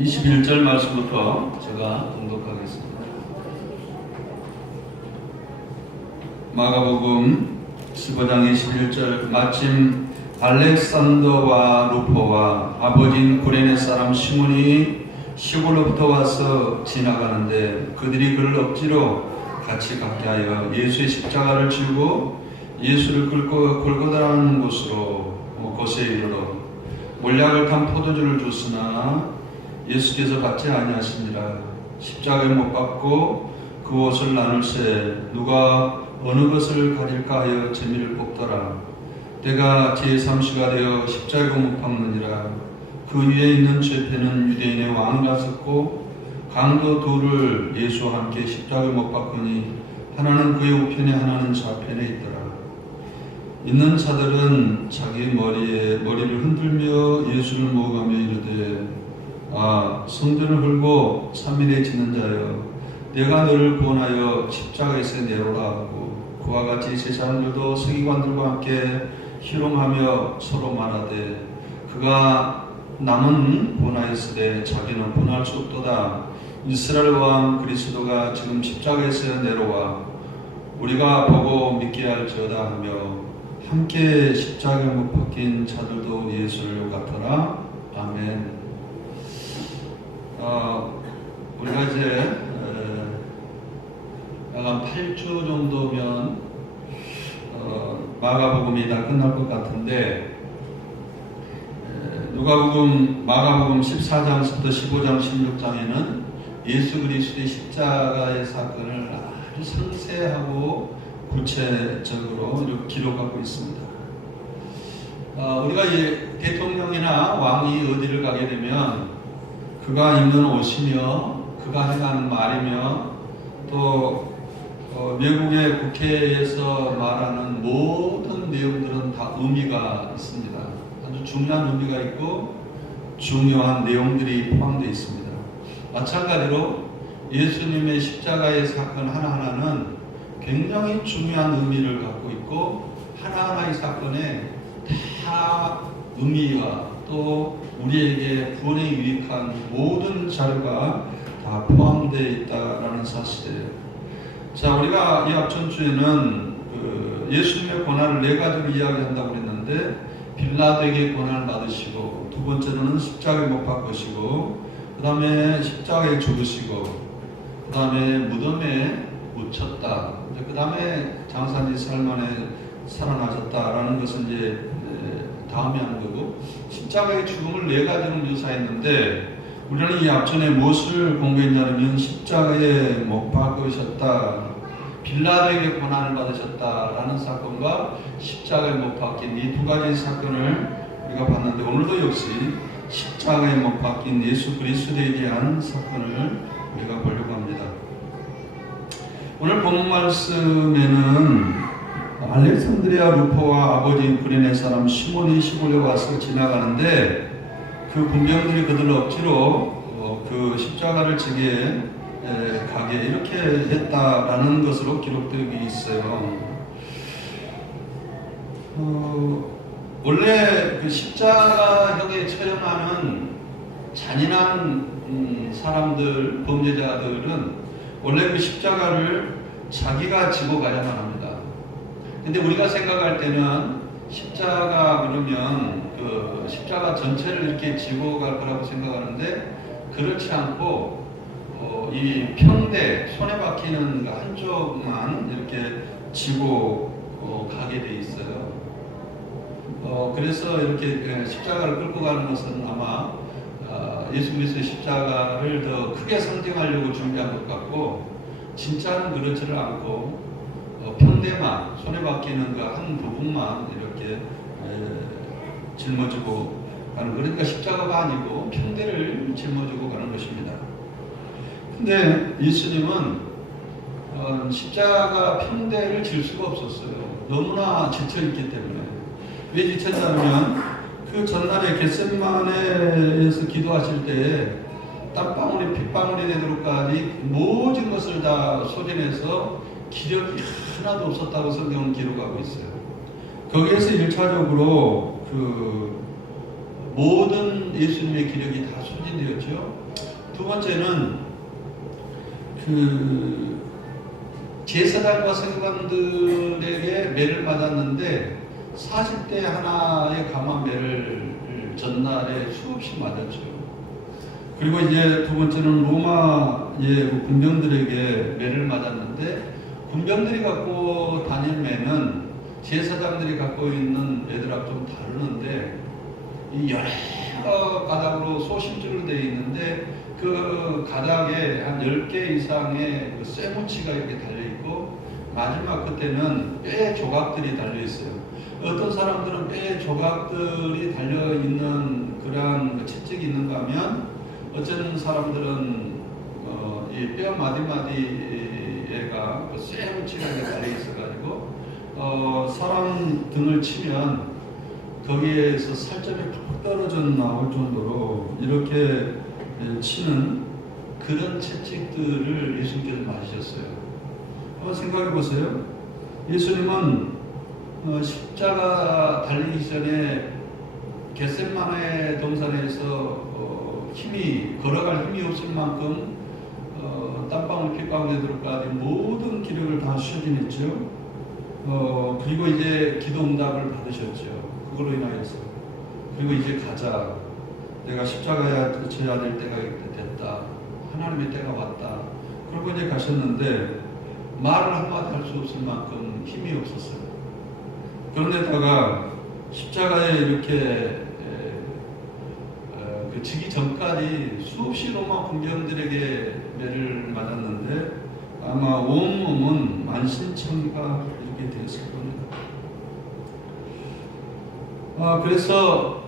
21절 말씀부터 제가 봉독하겠습니다. 마가복음 15장 21절. 마침 알렉산더와 루포와 아버지인 구레네 사람 시몬이 시골로부터 와서 지나가는데 그들이 그를 억지로 같이 가게 하여 예수의 십자가를 지고 예수를 끌고 골고다라는 곳에 이르러 몰약을 탄 포도주를 줬으나 예수께서 받지 아니하시니라. 십자가에 못 박고 그 옷을 나눌새 누가 어느 것을 가질까 하여 재미를 뽑더라. 때가 제3시가 되어 십자가에 못 박느니라. 그 위에 있는 죄패는 유대인의 왕이라 썼고 강도 둘을 예수와 함께 십자가에 못 박으니 하나는 그의 우편에 하나는 좌편에 있더라. 있는 자들은 자기 머리를 흔들며 예수를 모으가며 이르되 성전을 헐고 3일에 짓는 자여 내가 너를 구원하여 십자가에서 내려라 하고 그와 같이 제사장들도 서기관들과 함께 희롱하며 서로 말하되 그가 남은 구원하였으되 자기는 구원할 수 없도다. 이스라엘 왕 그리스도가 지금 십자가에서 내려와 우리가 보고 믿게 할지어다 하며 함께 십자가에 못 박힌 자들도 예수를 같더라. 아멘. 우리가 이제 약 8주 정도면 마가복음이 다 끝날 것 같은데 마가복음 14장부터 15장 16장에는 예수 그리스도의 십자가의 사건을 아주 상세하고 구체적으로 이렇게 기록하고 있습니다. 우리가 대통령이나 왕이 어디를 가게 되면 그가 입는 옷이며 그가 해가는 말이며 또 외국의 국회에서 말하는 모든 내용들은 다 의미가 있습니다. 아주 중요한 의미가 있고 중요한 내용들이 포함되어 있습니다. 마찬가지로 예수님의 십자가의 사건 하나하나는 굉장히 중요한 의미를 갖고 있고 하나하나의 사건에 다 의미와 또 우리에게 구원에 유익한 모든 자료가 다 포함되어 있다라는 사실이에요. 자, 우리가 이 앞전 주에는 예수님의 고난을 네 가지로 이야기한다고 그랬는데 빌라도에게 고난을 받으시고 두 번째로는 십자가에 못 박으시고 그 다음에 십자가에 죽으시고 그 다음에 무덤에 묻혔다. 그 다음에 장사지 3일 만에 살아나셨다라는 것은 이제 다음에 하는 거고 십자가의 죽음을 네 가지로 묘사했는데 우리는 이 앞전에 무엇을 공부했냐면 십자가에 못 박으셨다, 빌라도에게 고난을 받으셨다라는 사건과 십자가에 못 박힌 이 두 가지 사건을 우리가 봤는데 오늘도 역시 십자가에 못 박힌 예수 그리스도에 대한 사건을 우리가 보려고 합니다. 오늘 본문 말씀에는 알렉산드리아 루포와 아버지인 구레네 사람 시몬이 시골에 와서 지나가는데 그 군병들이 그들을 억지로 그 십자가를 지게 가게 이렇게 했다라는 것으로 기록되어 있어요. 원래 그 십자가형에 처형하는 잔인한 사람들, 범죄자들은 원래 그 십자가를 자기가 지고 가야만 합니다. 근데 우리가 생각할 때는 십자가 그러면 그 십자가 전체를 이렇게 지고 갈 거라고 생각하는데 그렇지 않고 이 평대 손에 박히는 한쪽만 이렇게 지고 가게 돼 있어요. 그래서 이렇게 십자가를 끌고 가는 것은 아마 예수 그리스도의 십자가를 더 크게 상징하려고 준비한 것 같고 진짜는 그렇지를 않고 평대만 손에 박히는 그 한 부분만 이렇게 짊어지고 가는, 그러니까 십자가가 아니고 평대를 짊어지고 가는 것입니다. 근데 예수님은 십자가 평대를 질 수가 없었어요. 너무나 지쳐있기 때문에. 왜 지쳤냐면 그 전날에 겟세마네에서 기도하실 때에 땀방울이 핏방울이 되도록까지 모든 것을 다 소진해서 기력이 하나도 없었다고 성경은 기록하고 있어요. 거기에서 1차적으로 그 모든 예수님의 기력이 다 소진되었죠. 두 번째는 그 제사장과 서기관들에게 매를 맞았는데 40대 하나의 감한 매를 전날에 수없이 맞았죠. 그리고 이제 두 번째는 로마의 군병들에게 매를 맞았는데 군병들이 갖고 다닌 매는 제사장들이 갖고 있는 매들하고 좀 다르는데 이 여러 가닥으로 소심줄로 되어 있는데 그 가닥에 한 10개 이상의 그 쇠무치가 이렇게 달려있고 마지막 끝에는 뼈의 조각들이 달려있어요. 어떤 사람들은 뼈의 조각들이 달려있는 그러한 채찍이 있는가 하면 어떤 사람들은 이 뼈 마디마디에가 쇠무치가 달려있어가지고 사람 등을 치면 거기에서 살점이 팍 떨어져 나올 정도로 이렇게 치는 그런 채찍들을 예수님께서 맞으셨어요. 한번 생각해 보세요. 예수님은 십자가 달리기 전에 겟세마네 동산에서 힘이 걸어갈 힘이 없을 만큼 땀방울 핏방울에 들어까지 모든 기력을 다 쏟아냈죠. 그리고 이제 기도 응답을 받으셨죠. 그걸로 인하여서. 그리고 이제 가자. 내가 십자가에 져야 될 때가 됐다. 하나님의 때가 왔다. 그러고 이제 가셨는데 말을 한마디 할 수 없을 만큼 힘이 없었어요. 그런데다가 십자가에 이렇게 지기 전까지 수없이 로마 군병들에게 매를 맞았는데 아마 온몸은 만신창이가 이렇게 되었을 겁니다. 그래서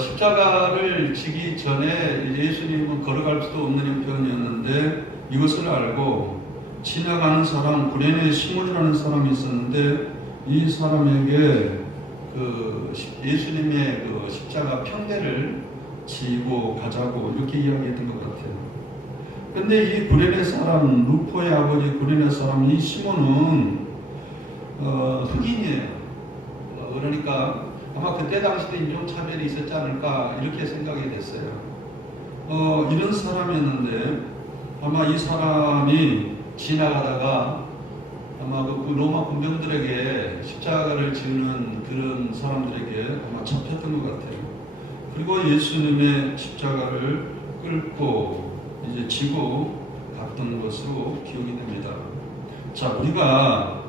십자가를 지기 전에 예수님은 걸어갈 수도 없는 형편이었는데 이것을 알고 지나가는 사람, 구레네 시몬이라는 사람이 있었는데 이 사람에게 그 예수님의 그 십자가 평대를 지고 가자고 이렇게 이야기했던 것 같아요. 근데 이 구레네 사람, 루포의 아버지 구레네 사람 이 시몬은 흑인이에요. 그러니까 아마 그때 당시 때 인종차별이 있었지 않을까 이렇게 생각이 됐어요. 이런 사람이었는데 아마 이 사람이 지나가다가 아마 그 로마 군병들에게 십자가를 지는 그런 사람들에게 아마 잡혔던 것 같아요. 그리고 예수님의 십자가를 끌고 이제 지고 갔던 것으로 기억이 됩니다. 자, 우리가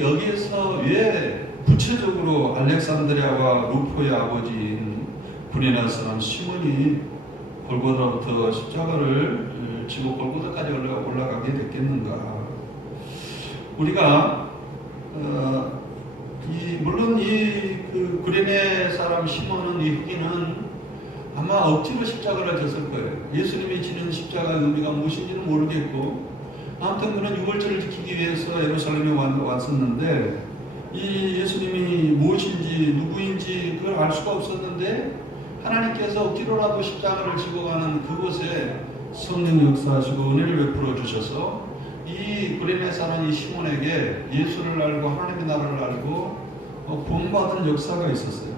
여기에서 왜 구체적으로 알렉산드리아와 루포의 아버지인 구레네 사람 시몬이 골고다부터 십자가를 지고 골고다까지 올라가게 됐겠는가? 우리가 물론 그 구레네 사람 시몬은 이 흑인은 아마 억지로 십자가를 졌을 거예요. 예수님이 지는 십자가의 의미가 무엇인지는 모르겠고 아무튼 그는 유월절을 지키기 위해서 예루살렘에 왔었는데 이 예수님이 무엇인지 누구인지 그걸 알 수가 없었는데 하나님께서 억지로라도 십자가를 지고 가는 그곳에 성령 역사하시고 은혜를 베풀어 주셔서 이 구레네 사람 이 시몬에게 예수를 알고 하나님의 나라를 알고 구원받은 역사가 있었어요.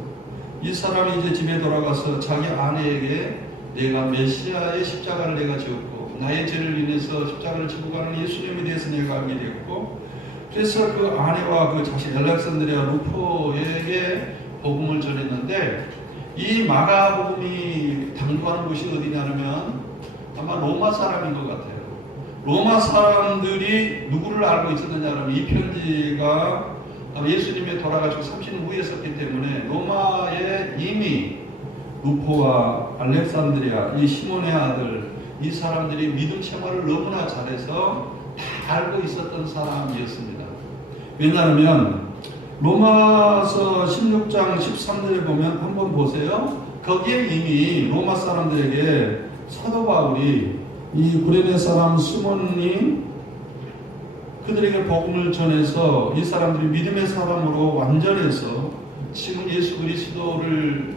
이 사람이 이제 집에 돌아가서 자기 아내에게 내가 메시아의 십자가를 내가 지었고 나의 죄를 인해서 십자가를 지고 가는 예수님에 대해서 내가 알게 됐고 그래서 그 아내와 그 자식 알렉산드리아 루포에게 복음을 전했는데 이 마가복음이 당부하는 곳이 어디냐면 아마 로마 사람인 것 같아요. 로마 사람들이 누구를 알고 있었느냐면 이 편지가 예수님이 돌아가시고 30년 후에 썼기 때문에 로마에 이미 루포와 알렉산드리아 이 시몬의 아들 이 사람들이 믿음 생활을 너무나 잘해서 다 알고 있었던 사람이었습니다. 왜냐하면 로마서 16장 13절에 보면 한번 보세요. 거기에 이미 로마 사람들에게 사도 바울이 이 구레네 사람 시몬이 그들에게 복음을 전해서 이 사람들이 믿음의 사람으로 완전해서 지금 예수 그리스도를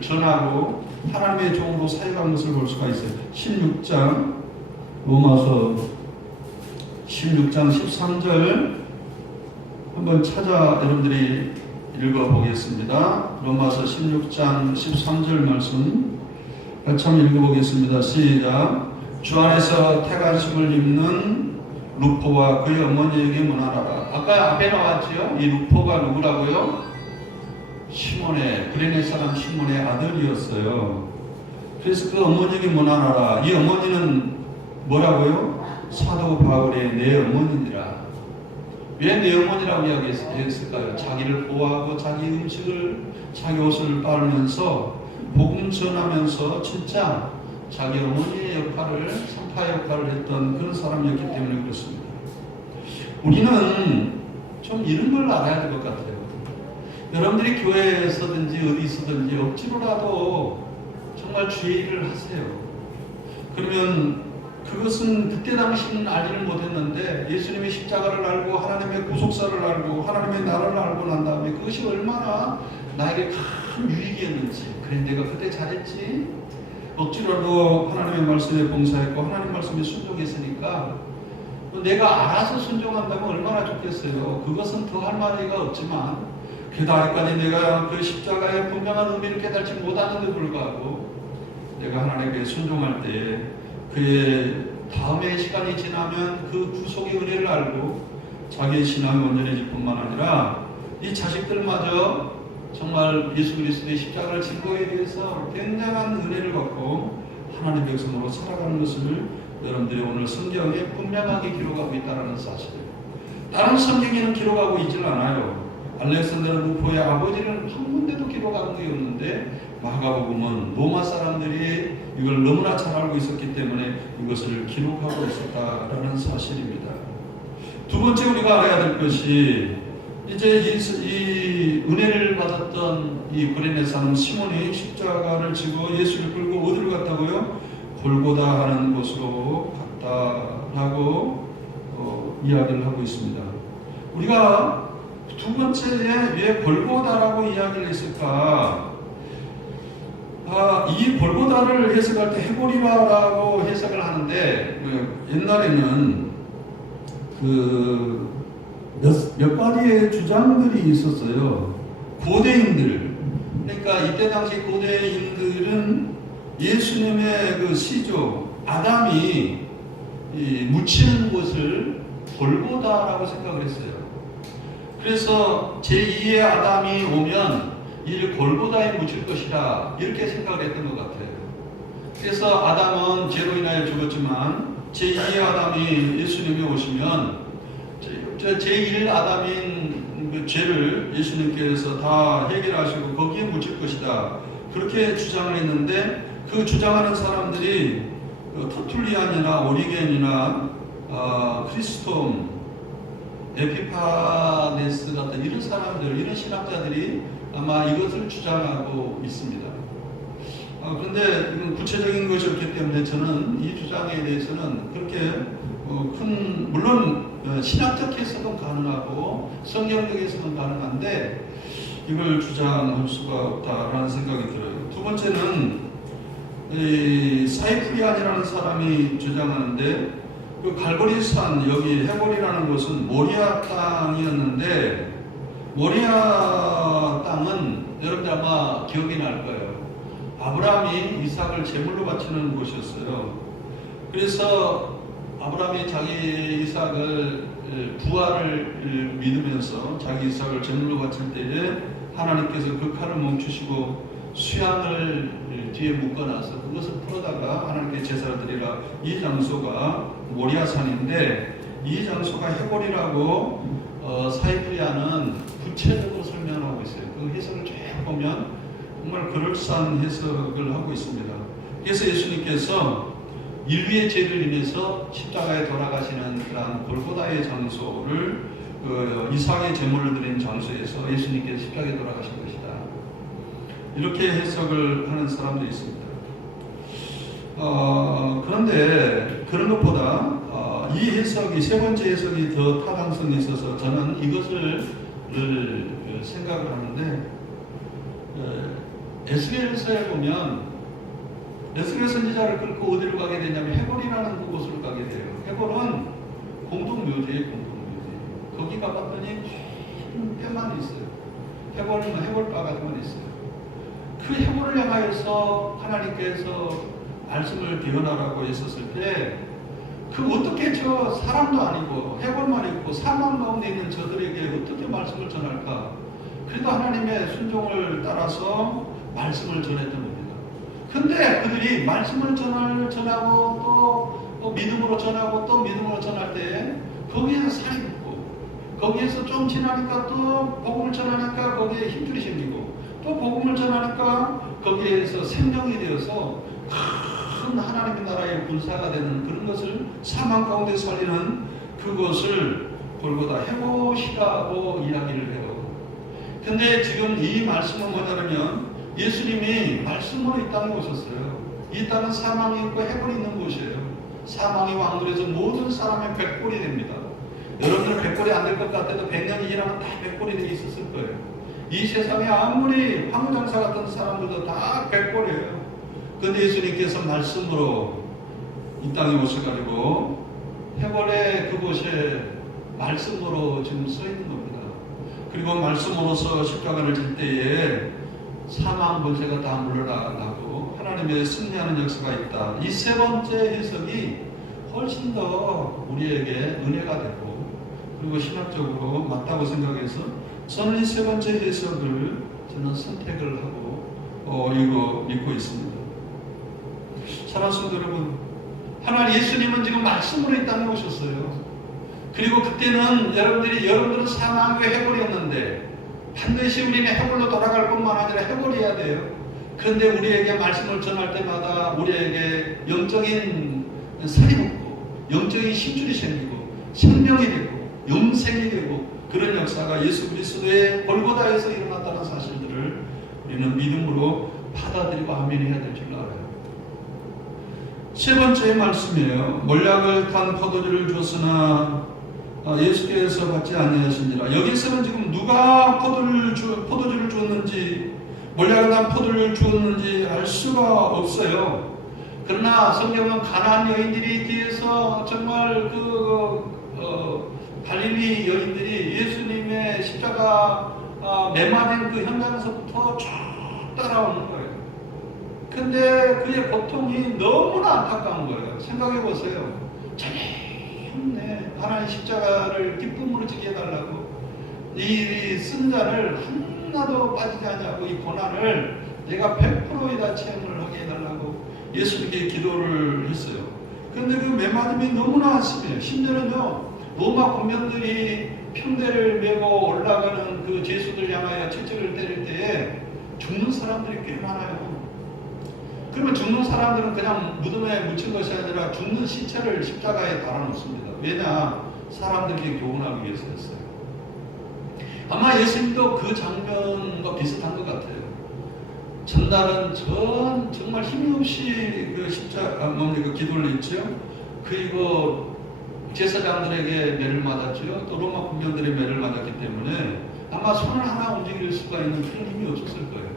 전하고 하나님의 종으로 사역한 것을 볼 수가 있어요. 16장 로마서 16장 13절 한번 찾아 여러분들이 읽어보겠습니다. 로마서 16장 13절 말씀 같이 한번 읽어보겠습니다. 시작. 주 안에서 태간식을 입는 루포와 그의 어머니에게 문안하라. 아까 앞에 나왔지요? 이 루포가 누구라고요? 시몬의, 구레네 사람 시몬의 아들이었어요. 그래서 그 어머니에게 문안하라. 이 어머니는 뭐라고요? 사도 바울의 내 어머니니라. 왜 내 어머니라고 이야기했을까요? 자기를 보호하고 자기 음식을, 자기 옷을 빨면서 복음 전하면서 진짜 자기 어머니의 역할을, 선파 역할을 했던 그런 사람이었기 때문에 그렇습니다. 우리는 좀 이런 걸 알아야 될 것 같아요. 여러분들이 교회에서든지 어디서든지 억지로라도 정말 주의 일을 하세요. 그러면 그것은 그때 당시는 알지를 못했는데 예수님의 십자가를 알고 하나님의 구속사를 알고 하나님의 나라를 알고 난 다음에 그것이 얼마나 나에게 큰 유익이었는지, 그래 내가 그때 잘했지, 억지로라도 하나님의 말씀에 봉사했고 하나님 말씀에 순종했으니까 내가 알아서 순종한다면 얼마나 좋겠어요. 그것은 더 할 말이가 없지만 그래도 아직까지 내가 그 십자가의 분명한 의미를 깨닫지 못하는데 불구하고 내가 하나님께 순종할 때에 그의 다음의 시간이 지나면 그 구속의 은혜를 알고 자기의 신앙이 온전해질 뿐만 아니라 이 자식들마저 정말 예수 그리스도의 십자가를 진 거에 대해서 굉장한 은혜를 받고 하나님의 백성으로 살아가는 것을 여러분들이 오늘 성경에 분명하게 기록하고 있다는 사실이에요. 다른 성경에는 기록하고 있질 않아요. 알렉산더 루포의 아버지는 한 군데도 기록한 게 없는데 마가복음은 로마 사람들이 이걸 너무나 잘 알고 있었기 때문에 이것을 기록하고 있었다라는 사실입니다. 두 번째 우리가 알아야 될 것이 이제 이 은혜를 받았던 이 구레네 사람 시몬이 십자가를 지고 예수를 끌고 어디로 갔다고요? 골고다 하는 곳으로 갔다라고 이야기를 하고 있습니다. 우리가 두 번째에 왜 골고다라고 이야기를 했을까? 이 골고다를 해석할 때 헤보리바라고 해석을 하는데 옛날에는 몇 가지의 주장들이 있었어요. 고대인들, 그러니까 이때 당시 고대인들은 예수님의 그 시조 아담이 묻히는 곳을 골고다라고 생각을 했어요. 그래서 제2의 아담이 오면 이를 골고다에 묻힐 것이다 이렇게 생각을 했던 것 같아요. 그래서 아담은 죄로 인하여 죽었지만 제2의 아담이 예수님이 오시면 제1 아담인 그 죄를 예수님께서 다 해결하시고 거기에 묻힐 것이다 그렇게 주장을 했는데 그 주장하는 사람들이 터툴리안이나 오리겐이나 크리스톰, 에피파네스 같은 이런 사람들, 이런 신학자들이 아마 이것을 주장하고 있습니다. 그런데 구체적인 것이 없기 때문에 저는 이 주장에 대해서는 그렇게 물론 신학적 해석은 가능하고 성경적 해석은 가능한데 이걸 주장할 수가 없다라는 생각이 들어요. 두 번째는 사이프리안이라는 사람이 주장하는데 그 갈보리산 여기 헤볼이라는 곳은 모리아 땅이었는데 모리아 땅은 여러분들 아마 기억이 날 거예요. 아브라함이 이삭을 제물로 바치는 곳이었어요. 그래서 아브라함이 자기 이삭을 부활을 믿으면서 자기 이삭을 제물로 바칠 때에 하나님께서 그 칼을 멈추시고 수양을 뒤에 묶어놔서 그것을 풀어다가 하나님께 제사를 드리라. 이 장소가 모리아산인데 이 장소가 헤볼이라고 사이프리아는 구체적으로 설명하고 있어요. 그 해석을 쭉 보면 정말 그럴싸한 해석을 하고 있습니다. 그래서 예수님께서 인류의 죄를 인해서 십자가에 돌아가시는 그런 골고다의 장소를 이삭의 제물을 드린 장소에서 예수님께서 십자가에 돌아가신 것이다. 이렇게 해석을 하는 사람도 있습니다. 그런데 그런 것보다 이 해석이 세 번째 해석이 더 타당성이 있어서 저는 이것을 생각을 하는데 에스겔서에 보면 에스겔 선지자를 끌고 어디로 가게 되냐면 헤볼이라는 그곳으로 가게 돼요. 헤볼은 공동묘지예요. 공동묘지. 거기 가봤더니 큰 뼈만 있어요. 헤볼은 헤볼바가지만 있어요. 그 해골을 향하여서 하나님께서 말씀을 기원하라고 했었을 때, 그 어떻게 저 사람도 아니고 해골만 있고 사망 가운데 있는 저들에게 어떻게 말씀을 전할까? 그래도 하나님의 순종을 따라서 말씀을 전했던 겁니다. 근데 그들이 말씀을 전하고 또 믿음으로 전하고 또 믿음으로 전할 때 거기에서 살이 붙고, 거기에서 좀 지나니까 또 복음을 전하니까 거기에 힘줄이 생기고, 또 복음을 전하니까 거기에서 생명이 되어서 큰 하나님의 나라의 군사가 되는 그런 것을, 사망 가운데 살리는 그것을 골고다 해보시라고 이야기를 해요. 근데 지금 이 말씀은 뭐냐면, 예수님이 말씀으로 이 땅에 오셨어요. 이 땅은 사망이 있고 해골이 있는 곳이에요. 사망이 왕들에서 모든 사람의 백골이 됩니다. 여러분들 백골이 안 될 것 같아도 100년이 지나면 다 백골이 되어 있었을 거예요. 이 세상에 아무리 황장사 같은 사람들도 다 백골이에요. 그런데 예수님께서 말씀으로 이 땅에 오셔가지고 해골의 그곳에 말씀으로 지금 써 있는 겁니다. 그리고 말씀으로서 십자가를 질 때에 사망 권세가 다 물러나고 하나님의 승리하는 역사가 있다. 이 세 번째 해석이 훨씬 더 우리에게 은혜가 되고, 그리고 신학적으로 맞다고 생각해서 저는 이 세 번째 해석을 저는 선택을 하고 이거 믿고 있습니다. 사랑하는 성도 여러분, 하나님 예수님은 지금 말씀으로 이 땅에 오셨어요. 그리고 그때는 여러분들은 사망과 해골이었는데 반드시 우리는 해골로 돌아갈 뿐만 아니라 해골이어야 돼요. 그런데 우리에게 말씀을 전할 때마다 우리에게 영적인 살이 붙고, 영적인 힘줄이 생기고, 생명이 되고, 영생이 되고, 그런 역사가 예수 그리스도의 골고다에서 일어났다는 사실들을 우리는 믿음으로 받아들이고 아멘해야 될 줄 알아요. 세 번째 말씀이에요. 몰약을 탄 포도주를 줬으나 예수께서 받지 아니하시니라. 여기서는 지금 누가 포도주를 줬는지, 몰약을 탄 포도주를 주었는지 알 수가 없어요. 그러나 성경은 가나안 여인들이 뒤에서 정말 갈릴리 여인들이 예수님의 십자가 매마된 그 현장에서부터 쭉 따라오는 거예요. 근데 그의 고통이 너무나 안타까운 거예요. 생각해 보세요. 잘했네. 하나님 십자가를 기쁨으로 지게 해달라고, 이 쓴 자를 하나도 빠지지 않냐고, 이 고난을 내가 100%이다 체험을 하게 해달라고 예수님께 기도를 했어요. 그런데 그 매맞음이 너무나 심해요. 심지어는요, 로마 군병들이 평대를 메고 올라가는 그 죄수들 향하여 채찍을 때릴 때에 죽는 사람들이 꽤 많아요. 그러면 죽는 사람들은 그냥 무덤에 묻힌 것이 아니라 죽는 시체를 십자가에 달아놓습니다. 왜냐? 사람들에게 교훈하기 위해서였어요. 아마 예수님도 그 장면과 비슷한 것 같아요. 전날은 정말 힘없이 그 그 기도를 했죠. 그리고 제사장들에게 매를 맞았죠. 또 로마 군병들의 매를 맞았기 때문에 아마 손을 하나 움직일 수가 있는 그런 힘이 없었을 거예요.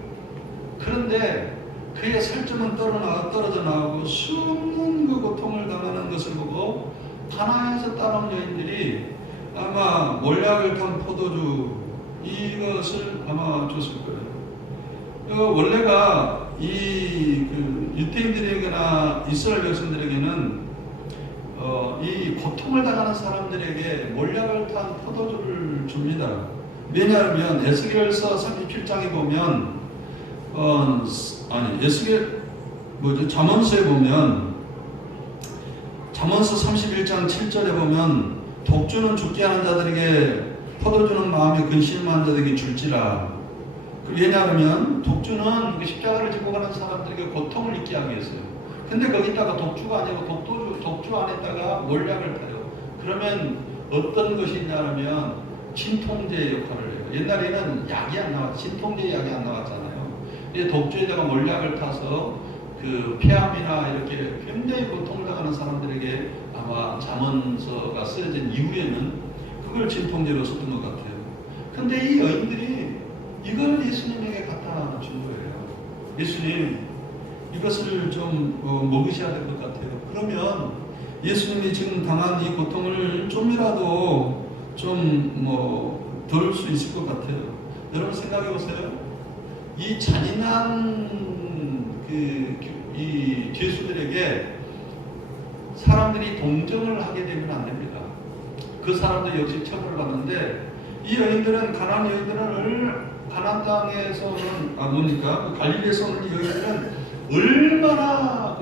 그런데 그의 살점은 떨어져 나오고 숨는 그 고통을 당하는 것을 보고 가나안에서 따라온 여인들이 아마 몰약을 탄 포도주 이것을 아마 줬을 거예요. 원래가 유대인들에게나 이스라엘 백성들에게는 이 고통을 당하는 사람들에게 몰약을 탄 포도주를 줍니다. 왜냐하면 에스겔서 37장에 보면 잠언서에 보면, 잠언서 31장 7절에 보면 독주는 죽게 하는 자들에게 포도주는 마음에 근심한 자들에게 줄지라. 왜냐하면 독주는 십자가를 지고 가는 사람들에게 고통을 잊게 하기 위해서요. 근데 거기다가 독주가 아니고 독주 안에다가 몰약을 타요. 그러면 어떤 것이 있냐면 진통제 역할을 해요. 옛날에는 약이 안 나왔, 진통제 약이 안 나왔잖아요. 독주에다가 몰약을 타서 그 폐암이나 이렇게 굉장히 고통을 당하는 사람들에게 아마 잠언서가 쓰여진 이후에는 그걸 진통제로 썼던 것 같아요. 근데 이 여인들이 이걸 예수님에게 갖다 준 거예요. 예수님, 이것을 좀 먹으셔야 될 것 같아요. 그러면 예수님이 지금 당한 이 고통을 좀이라도 좀 덜 수 있을 것 같아요. 여러분 생각해 보세요. 이 잔인한 이 죄수들에게 사람들이 동정을 하게 되면 안 됩니다. 그 사람도 역시 처벌을 받는데, 이 여인들은, 가나안 여인들은 가나안 땅에서는 뭡니까? 갈릴리에서 오는 이 여인들은 얼마나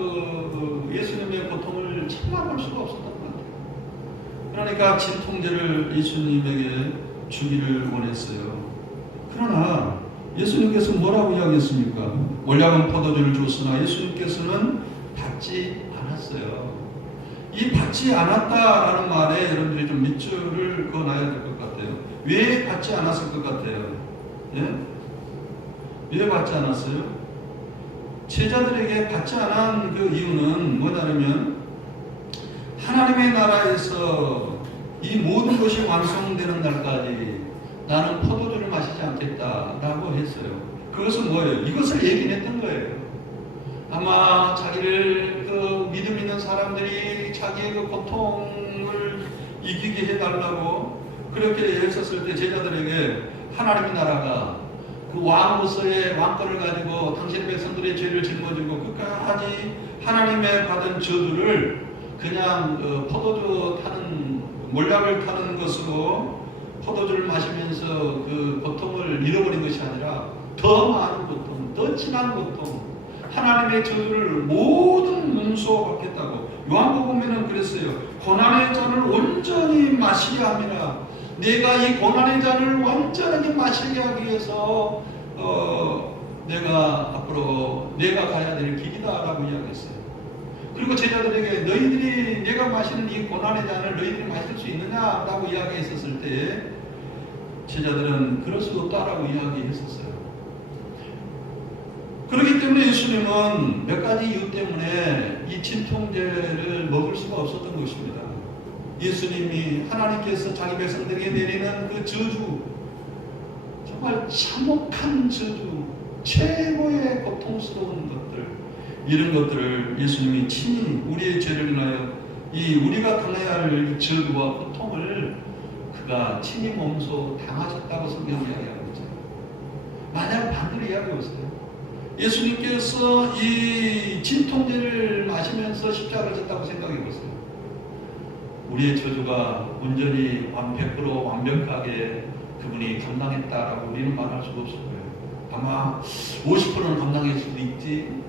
예수님의 고통을 참아볼 수가 없었던 것 같아요. 그러니까 진통제를 예수님에게 주기를 원했어요. 그러나 예수님께서 뭐라고 이야기했습니까? 몰약은 포도주를 줬으나 예수님께서는 받지 않았어요. 이 받지 않았다라는 말에 여러분들이 좀 밑줄을 그어놔야 될 것 같아요. 왜 받지 않았을 것 같아요? 예? 왜 받지 않았어요? 제자들에게 받지 않은 그 이유는 뭐냐면, 하나님의 나라에서 이 모든 것이 완성되는 날까지 나는 포도주를 마시지 않겠다라고 했어요. 그것은 뭐예요? 이것을 얘기했던 거예요. 아마 자기를 믿음 있는 사람들이 자기의 고통을 이기게 해달라고 그렇게 했었을 때, 제자들에게 하나님의 나라가 그 왕으로서의 왕권을 가지고 당신의 백성들의 죄를 짊어지고 끝까지 하나님의 받은 저주를 그냥 포도주 타는, 몰약을 타는 것으로 포도주를 마시면서 그 고통을 잃어버린 것이 아니라 더 많은 고통, 더 진한 고통, 하나님의 저주를 모든 문소 받겠다고. 요한복음에는 그랬어요. 고난의 잔을 온전히 마시게 함이라. 내가 이 고난의 잔을 완전하게 마시게 하기 위해서 내가 앞으로 내가 가야 될 길이다라고 이야기했어요. 그리고 제자들에게 너희들이 내가 마시는 이 고난의 잔을 너희들이 마실 수 있느냐라고 이야기했었을 때, 제자들은 그럴 수 없다라고 이야기했었어요. 그렇기 때문에 예수님은 몇 가지 이유 때문에 이 진통제를 먹을 수가 없었던 것입니다. 예수님이, 하나님께서 자기 백성들에게 내리는 그 저주, 정말 참혹한 저주, 최고의 고통스러운 것들, 이런 것들을 예수님이 친히 우리의 죄를 인하여 이 우리가 당해야 할 저주와 고통을 그가 친히 몸소 당하셨다고 성경이 이야기하고 있죠. 만약 반대로 이야기해보세요. 예수님께서 이 진통제를 마시면서 십자가를 졌다고 생각해보세요. 우리의 저주가 온전히 100% 완벽하게 그분이 감당했다라고 우리는 말할 수가 없을 거예요. 아마 50%는 감당할 수도 있지.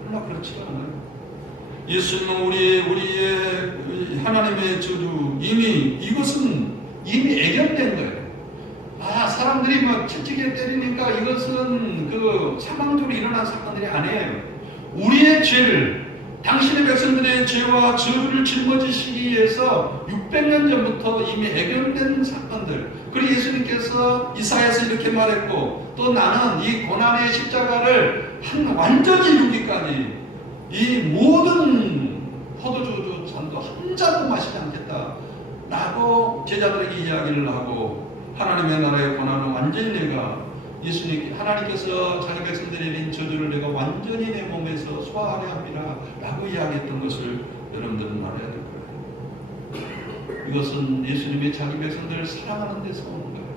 그러나 그렇지 않아요. 예수님은 우리의 하나님의 저주, 이것은 이미 애견된 거예요. 사람들이 막 채찍에 때리니까 이것은 사망적으로 일어난 사건들이 아니에요. 우리의 죄를, 당신의 백성들의 죄와 저주를 짊어지시기 위해서 600년 전부터 이미 애견된 사건들. 그리고 예수님께서 이사야에서 이렇게 말했고, 또 나는 이 고난의 십자가를 완전히 이루기까지 이 모든 포도주 잔도 한 잔도 마시지 않겠다 라고 제자들에게 이야기를 하고, 하나님의 나라의 고난은 완전히 내가, 하나님께서 자기 백성들에 대한 저주를 내가 완전히 내 몸에서 소화하려 합니다 라고 이야기했던 것을 여러분들은 알아야 될 거예요. 이것은 예수님이 자기 백성들을 사랑하는 데서 오는 거예요.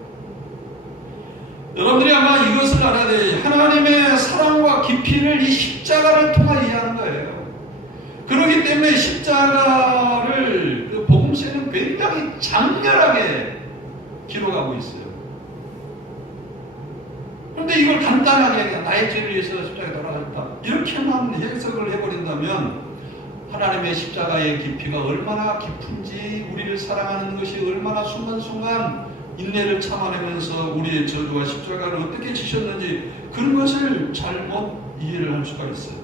여러분들이 아마 이것을 알아야 돼요. 하나님의 사랑과 깊이를 이 십자가를 통해 이해하는 거예요. 그렇기 때문에 십자가를 복음서에는 굉장히 장렬하게 기록하고 있어요. 그런데 이걸 간단하게 나의 죄를 위해서 십자가에 돌아가셨다 이렇게만 해석을 해버린다면, 하나님의 십자가의 깊이가 얼마나 깊은지, 우리를 사랑하는 것이 얼마나 순간순간 인내를 참아내면서 우리의 저주와 십자가를 어떻게 지셨는지, 그런 것을 잘못 이해를 할 수가 있어요.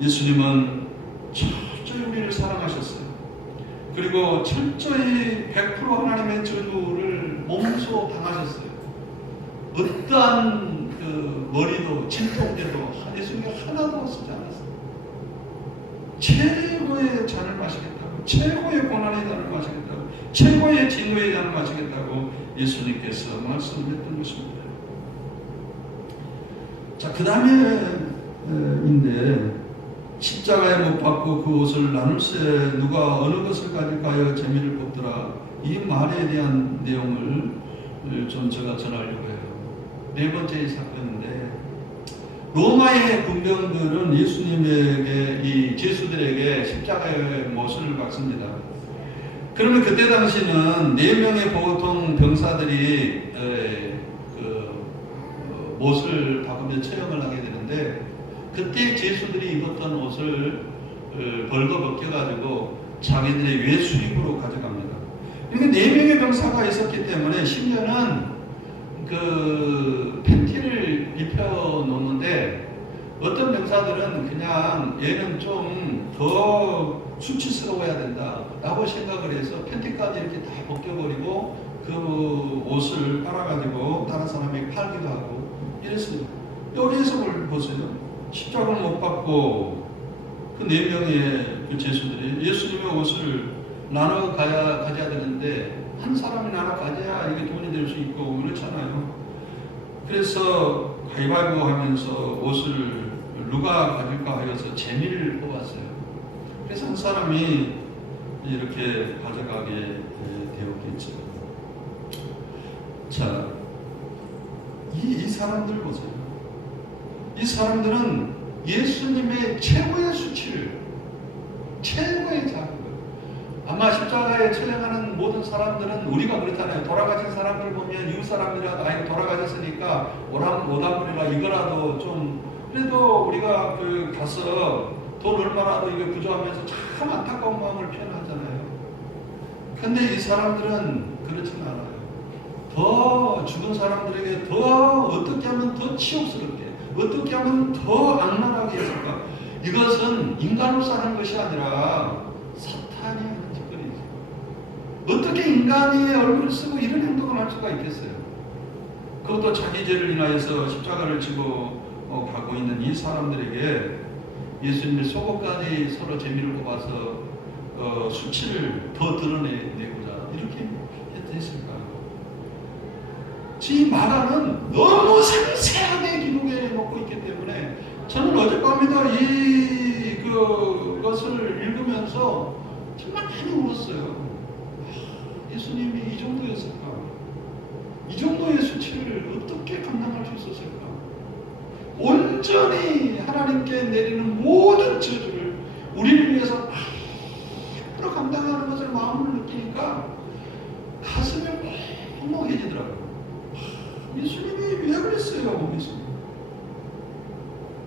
예수님은 철저히 우리를 사랑하셨어요. 그리고 철저히 100% 하나님의 저주를 몸소 당하셨어요. 어떠한 머리도 진통제도 예수님이 하나도 쓰지 않았어요. 최고의 잔을 마시겠다고, 최고의 고난의 잔을 마시겠다고, 최고의 진노의 잔을 마시겠다고 예수님께서 말씀했던 것입니다. 자, 그 다음에인데, 십자가에 못 박고 그 옷을 나눌새 누가 어느 것을 가질까요? 재미를 뽑더라. 이 말에 대한 내용을 좀 제가 전하려고 해요. 네 번째 사건인데, 로마의 군병들은 예수님에게, 이 제수들에게 십자가의 못을 박습니다. 그러면 그때 당시는 4명의 보통 병사들이 못을 박으며 처형을 하게 되는데, 그때 제수들이 입었던 옷을 벌거벗겨가지고 자기들의 외수입으로 가져갑니다. 그러니까 4명의 병사가 있었기 때문에 심지어는 그 팬티를 입혀놓는데, 어떤 병사들은 그냥 얘는 좀 더 수치스러워야 된다 라고 생각을 해서 팬티까지 이렇게 다 벗겨버리고 그 옷을 빨아가지고 다른 사람에게 팔기도 하고 이랬습니다. 여기에서 뭘 보세요? 십자가를 못 받고 그 4명의 그 제수들이 예수님의 옷을 나눠 가져야 되는데, 한 사람이 나눠 가져야 이게 돈이 될 수 있고 그렇잖아요. 그래서 가위바위보 하면서 옷을 누가 가질까 하여서 재미를 뽑았어요. 그래서 한 사람이 이렇게 가져가게 되었겠죠. 자, 이 사람들 보세요. 이 사람들은 예수님의 최고의 수치를, 최고의 자극을, 아마 십자가에 처형하는 모든 사람들은 우리가 그렇잖아요. 돌아가신 사람들 보면 이웃 사람들이라도 아이고 돌아가셨으니까 오다물이라 이거라도 좀 그래도 우리가 가서 돈 얼마라도 이거 구조하면서 참 안타까운 마음을 표현하잖아요. 근데 이 사람들은 그렇진 않아요. 더 죽은 사람들에게 더 어떻게 하면 더 치욕스럽게, 어떻게 하면 더 악랄하게 했을까? 이것은 인간으로서 하는 것이 아니라 사탄이 하는 짓거리죠. 어떻게 인간이 얼굴을 쓰고 이런 행동을 할 수가 있겠어요? 그것도 자기 죄를 인하여서 십자가를 지고 가고 있는 이 사람들에게 예수님의 속옷까지 서로 재미를 뽑아서 수치를 더 드러내고자 이렇게 했을까요? 이 마가는 너무 상세하게 기록해 놓고 있기 때문에 저는 어젯밤에도 그것을 읽으면서 정말 많이 울었어요. 예수님이 이 정도였을까? 이 정도의 수치를 어떻게 감당할 수 있었을까? 온전히 하나님께 내리는 모든 저주를 우리를 위해서 앞으로 감당하는 것을 마음을 느끼니까 가슴이 멍해지더라고요. 예수님이 왜 그랬어요?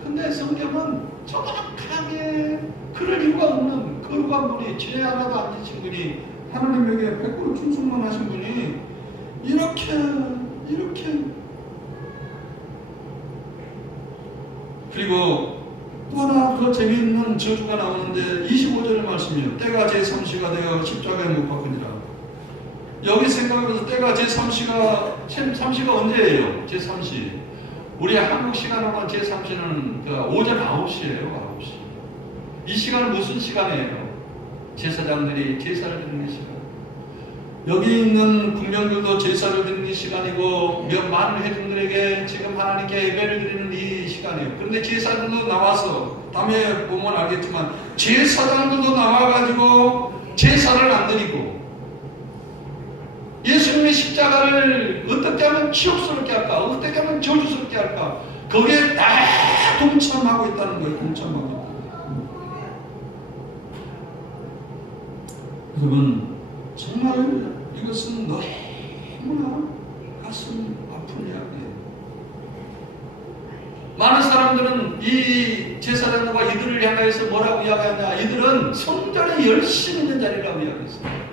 근데 성경은 정확하게 그럴 이유가 없는 거룩한 분이, 죄 하나도 안 지신 분이, 하나님에게 100% 충성만 하신 분이 이렇게 그리고 또 하나 그 재미있는 저주가 나오는데 25절의 말씀이에요. 때가 제3시가 되어 십자가에 못 박으니라. 여기 생각해서 때가 제3시가 언제예요? 제3시. 우리 한국 시간으로는 제3시는 오전 9시예요. 9시. 이 시간은 무슨 시간이에요? 제사장들이 제사를 드리는 시간. 여기 있는 군병들도 제사를 드리는 시간이고 많은 회중들에게 지금 하나님께 예배를 드리는 이 시간이에요. 그런데 제사장들도 나와서, 다음에 보면 알겠지만 제사장들도 나와가지고 제사를 안 드리고 예수님의 십자가를 어떻게 하면 치욕스럽게 할까, 어떻게 하면 저주스럽게 할까, 거기에 다 동참하고 있다는 거예요. 동참하고 있다는 거예요. 여러분, 정말 이것은 너무나 가슴 아픈 이야기예요. 많은 사람들은 이 제사장과 이들을 향해서 뭐라고 이야기하냐, 이들은 성전에 열심히 있는 자리라고 이야기했어요.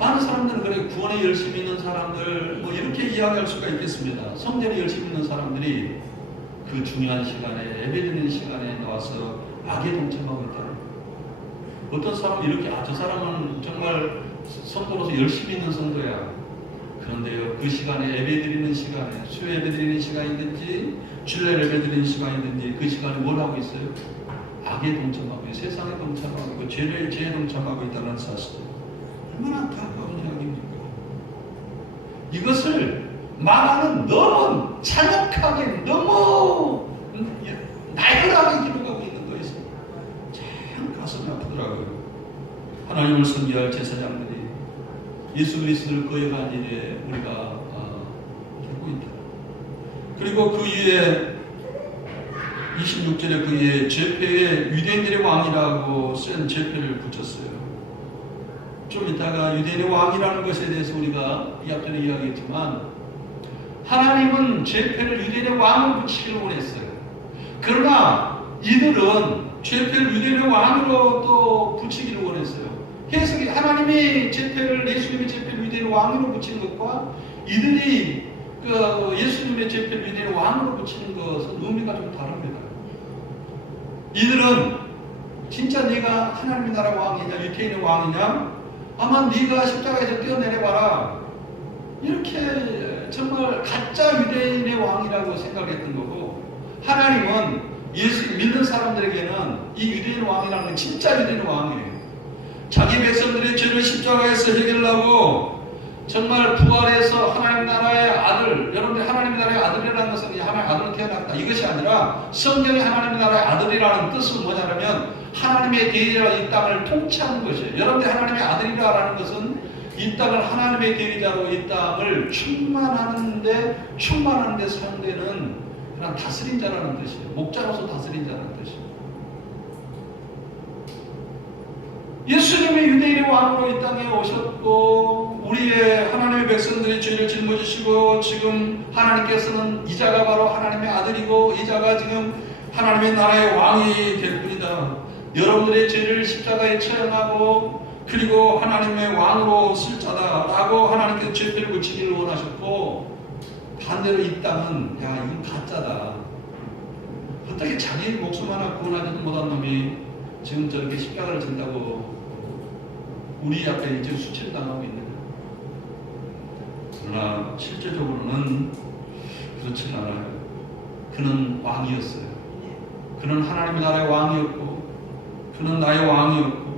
많은 사람들은 그래, 구원에 열심히 있는 사람들 뭐 이렇게 이야기할 수가 있겠습니다. 성전에 열심히 있는 사람들이 그 중요한 시간에, 예배드리는 시간에 나와서 악에 동참하고 있다는 거예요. 어떤 사람은 이렇게, 저 사람은 정말 성도로서 열심히 있는 성도야. 그런데요, 그 시간에 예배드리는 시간에, 수요 예배드리는 시간이든지 주일 예배드리는 시간이든지 그 시간에 뭘 하고 있어요? 악에 동참하고 있어요. 세상에 동참하고 있고 죄에 동참하고 있다는 사실. 얼마나 안타까운 이야기입니까? 이것을 마가는 너무 잔혹하게, 너무 나열하게 기록하고 있는 것이 참 가슴이 아프더라고요. 하나님을 섬기할 제사장들이 예수 그리스도를 거역한 일에 우리가 그리고 그 위에 26절에 그 위에 죄패에 유대인들의 왕이라고 쓴 죄패를 붙였어요. 좀 이따가 유대인의 왕이라는 것에 대해서 우리가 이 앞전에 이야기했지만 하나님은 죄패를 유대인의 왕으로 붙이기를 원했어요. 그러나 이들은 죄패를 유대인의 왕으로 또 붙이기를 원했어요. 해석이 하나님이 죄패를 예수님의 죄패를 유대인의 왕으로 붙이는 것과 이들이 예수님의 죄패를 유대인의 왕으로 붙이는 것은 의미가 좀 다릅니다. 이들은 진짜 네가 하나님의 나라 왕이냐 유태인의 왕이냐 아마 네가 십자가에서 뛰어내려봐라 이렇게 정말 가짜 유대인의 왕이라고 생각했던 거고 하나님은 예수 믿는 사람들에게는 이 유대인 왕이라는 건 진짜 유대인 왕이에요. 자기 백성들의 죄를 십자가에서 해결하고 정말 부활해서 하나님 나라의 아들, 여러분들 하나님 나라의 아들이라는 것은 하나님 아들로 태어났다 이것이 아니라 성경의 하나님 나라의 아들이라는 뜻은 뭐냐면 하나님의 대리자로 이 땅을 통치하는 것이에요. 여러분들 하나님의 아들이라는 것은 이 땅을 하나님의 대리자로 이 땅을 충만하는데 사용되는 그런 다스린 자라는 뜻이에요. 목자로서 다스린 자라는 뜻이에요. 예수님이 유대인의 왕으로 이 땅에 오셨고 우리의 하나님의 백성들의 죄를 짊어지시고 지금 하나님께서는 이자가 바로 하나님의 아들이고 이자가 지금 하나님의 나라의 왕이 될 뿐이다. 여러분들의 죄를 십자가에 처형하고 그리고 하나님의 왕으로 쓸 자다라고 하나님께서 죄패를 붙이기를 원하셨고 반대로 이 땅은 야 이건 가짜다. 어떻게 자기 목숨 하나 구원하지도 못한 놈이 지금 저렇게 십자가를 진다고 우리 앞에 이제 수치를 당하고 있는 거예요. 그러나 실제적으로는 그렇지 않아요. 그는 왕이었어요. 그는 하나님의 나라의 왕이었고 그는 나의 왕이었고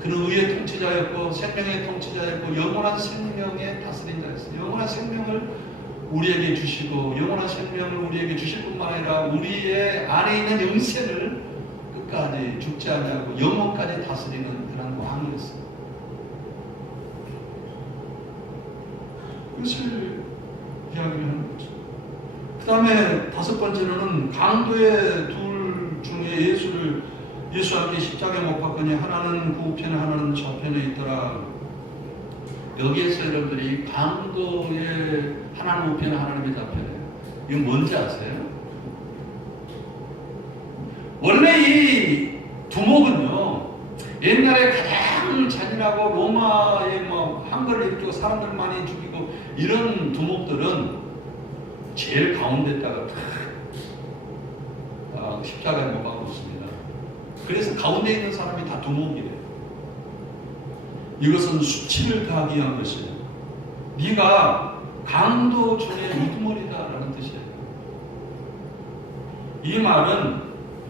그는 의의 통치자였고 생명의 통치자였고 영원한 생명의 다스린 자였어요. 영원한 생명을 우리에게 주시고 영원한 생명을 우리에게 주실 뿐만 아니라 우리의 안에 있는 영생을 끝까지 죽지 아니하고 영원까지 다스리는 그런 왕이었어요. 그것을 이야기를 하는 거죠. 그 다음에 다섯 번째로는 강도의 둘 중에 예수 함께 십자가에 못 박으니 하나는 그 우편에 하나는 좌편에 있더라. 여기에서 여러분들이 강도의 하나는 우편에 하나님의 좌편에 이건 뭔지 아세요? 원래 이 두목은요 옛날에 가장 잔인하고 로마의 뭐 한거를 일으키고 사람들 많이 죽이고 이런 두목들은 제일 가운데다가 십자가에 못 박았습니다. 그래서 가운데 있는 사람이 다 두목이래요. 이것은 수치를 가하기 위한 것이에요. 네가 강도 중에 우두머리다라는 뜻이에요. 이 말은